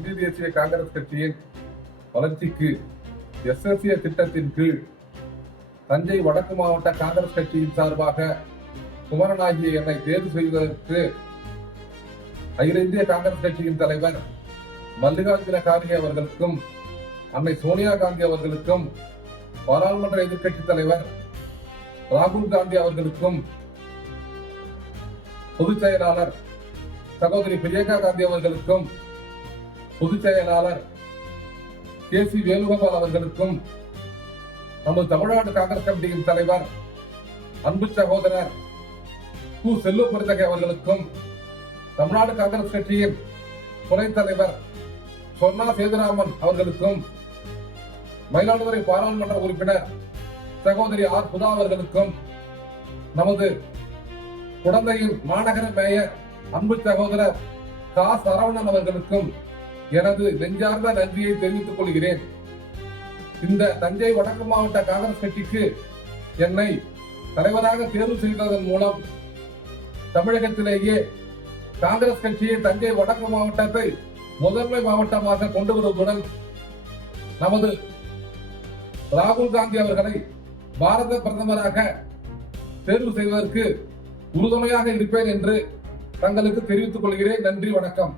இந்திய தேசிய காங்கிரஸ் கட்சியின் வளர்ச்சிக்கு SSA திட்டத்தின் கீழ் தஞ்சை வடக்கு மாவட்ட காங்கிரஸ் கட்சியின் சார்பாக குமரனாகிய என்னை தேர்வு செய்வதற்கு அகில இந்திய காங்கிரஸ் கட்சியின் தலைவர் மல்லிகார்ஜுன கார்கே அவர்களுக்கும் அன்னை சோனியா காந்தி அவர்களுக்கும் பாராளுமன்ற எதிர்க்கட்சி தலைவர் ராகுல் காந்தி அவர்களுக்கும் பொதுச் செயலாளர் சகோதரி பிரியங்கா காந்தி அவர்களுக்கும் பொதுச் செயலாளர் KC வேணுகோபால் அவர்களுக்கும் நமது தமிழ்நாடு காங்கிரஸ் கமிட்டியின் தலைவர் அன்பு சகோதரர் கு. செல்வபெருந்தகை அவர்களுக்கும் தமிழ்நாடு காங்கிரஸ் கட்சியின் துணைத் தலைவர் சொர்ணா சேதுராமன் அவர்களுக்கும் மயிலாடுதுறை பாராளுமன்ற உறுப்பினர் சகோதரி R. சுதா அவர்களுக்கும் நமது குடந்தையின் மாநகர மேயர் அன்பு சகோதரர் கா. சரவணன் அவர்களுக்கும் எனது நெஞ்சார்ந்த நன்றியை தெரிவித்துக் கொள்கிறேன். இந்த தஞ்சை வடக்கு மாவட்ட காங்கிரஸ் கட்சிக்கு என்னை தலைவராக தேர்வு செய்ததன் மூலம் தமிழகத்திலேயே காங்கிரஸ் கட்சியை தஞ்சை வடக்கு மாவட்டத்தை முதன்மை மாவட்டமாக கொண்டு வருவதுடன் நமது ராகுல் காந்தி அவர்களை பாரத பிரதமராக தேர்வு செய்வதற்கு உறுதுணையாக இருப்பேன் என்று தங்களுக்கு தெரிவித்துக் கொள்கிறேன். நன்றி, வணக்கம்.